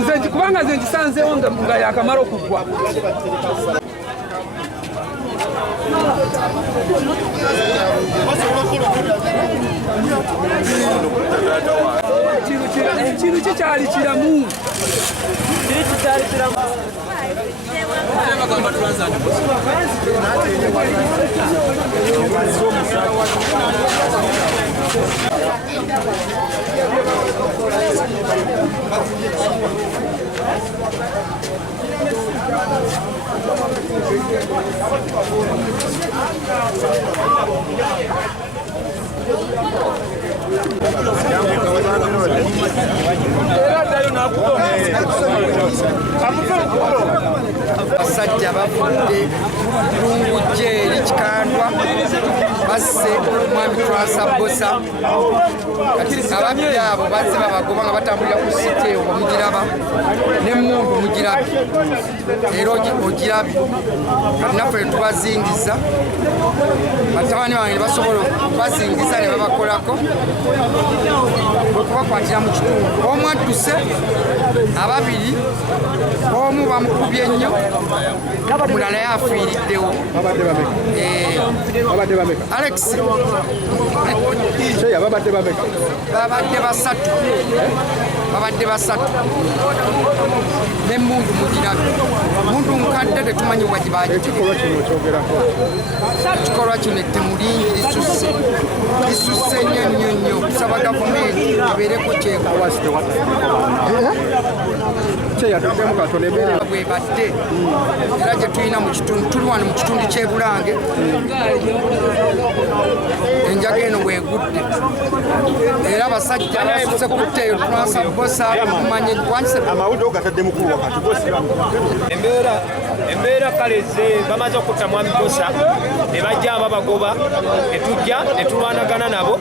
nze kubanga nze ngisanzeewo nga yakamala okugwa. Ekintu kikyali kiramu. Basajja bafudde Lungu Jeeri Kikandwa basse omwami Twasabosa kati ababbi abo bazze babagoba nga batambulira ku site eyo omugiraba n'emmundu mugirabi era ogirabi kati naffe tubazingiza batabani bange ne basobola okubazingiza ne babakolako okubakwatira mu kitundu omu adduse ababiri omu bamukubye nnyo mulala yafiiriddewo Alex babadde basatu n'emmundu mugirabi mundu nkadde tetumanyi wagibaji kikolwa kino ettemulingi lisusse nnyo kusaba gavumenti ebeereko bwebadde era gye tulina mu kitundu tuli wano mu kitundu ky'e Bulange enjaga eno bwegudde era abasajja basuse kutta eyo Twasabosa kumanye amawulire ogatadde mukulu wakati embeera kale ze bamaze okutta mwami Bosa ne bajja ababagoba ne tujja ne tulwanagana nabo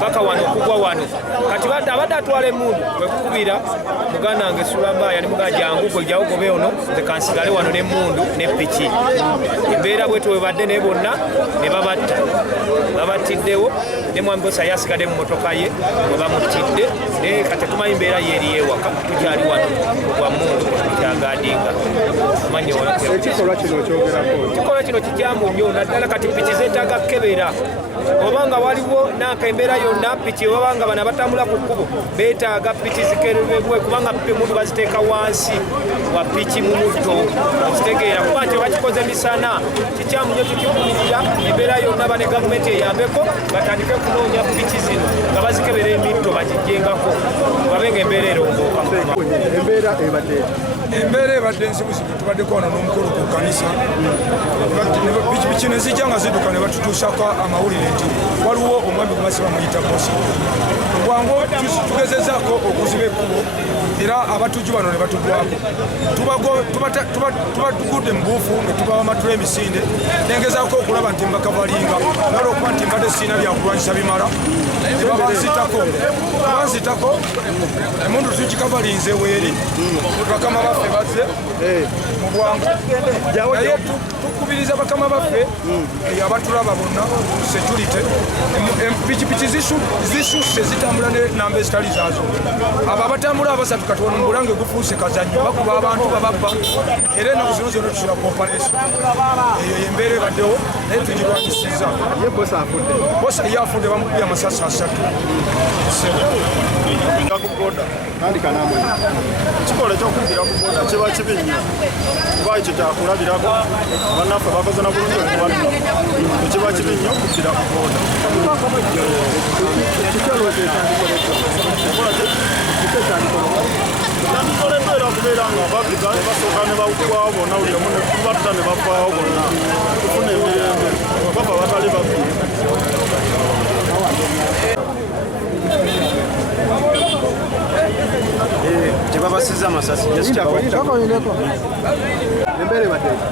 paka wano okugwa wano kati abadde atwala emmundu kwekukubira muganda wange Sulambaya ne mugaa jangu gwe jawo gobe ono nze kansigale wano n'emmundu ne piki embeera bwetyo webadde naye bonna ne babatta babattiddewo ne mwami Bosa yasigadde mu motoka ye we bamuttidde naye kati tumanyi mbeera yeeri ewaka tukyali wano ogwa mmundu kyagadinga manyi kikolwa kino kikyamu nnyo naddala kati piki zeetaaga kkebera obanga waliwo nakembeera yonna piki obanga bana batambula ku kkubo beetaaga piki zikerebwe kubanga mundu baziteeka wansi wa piki mu mutto okitegeera kuba nti bakikoze misana kikyamu nnyo tukikumirira embeera yonna bane gavumenti eyambeko batandike kunoonya piki zino nga bazikebera emitto bagijjengako babenga embeera erongooka Embeera ebadde nzibuzibu tubaddeko wano n'omukulu ku kkanisa pikipiki ne zijja nga zidduka ne batutuusako amawulire nti waliwo omwami gwe basiba muyita Bosa bwangu tugezezaako okuziba ekkubo era abatujju bano ne batugwako tubatugudde mu buufu ne tubawa amatula emisinde nengezaako okulaba nti mbakavalinga nolwokuba nti mbadde siina byakulwanyisa bimala ne babanzitako emundu tukikavalinze weeri bakama baffe bazze mu bwangu naye tukubiriza bakama baffe abatulaba bonna security pikipiki zisusse zitambula namba ezitali zaazo abo abatambula abasatu katono mu Bulange gufuuse kazannyo bakuba abantu bababba era ennaku zino zonna tusula cooperation eyo embeera ebaddewo naye tugirwanyisiza Bosa yafudde bamukubye amasasi 3 kikola ekyokugira ku boda kiba kibi nnyo kuba ekyo kyakulabirako bannaffe bakoze na bulungi okuwali kiba kibi nnyo okugira ku boda yandikoledde era kubeera nga baviga ne basooka ne bawukwawo bonna buli omu ne tubatta ne bavaawo bonna tufuna emirembe baba batali babbi tebabasiza amasasi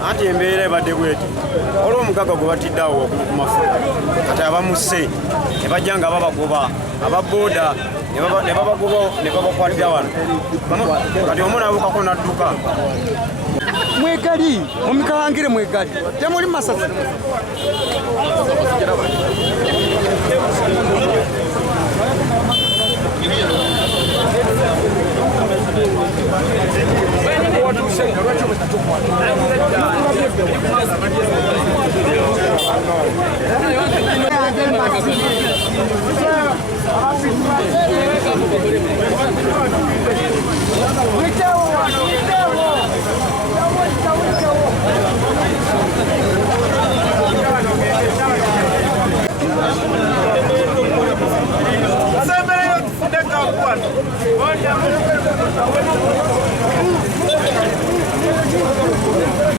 anti embeera ebadde bweti olwo omugaga gwe batiddeawo waggulu ku mafuta kati abamusse ne bajja nga babagoba ababooda ne babagoba ne babakwatira wano kati omu naabukako n'adduka mwegali mumikawangire mwegali temuli masasi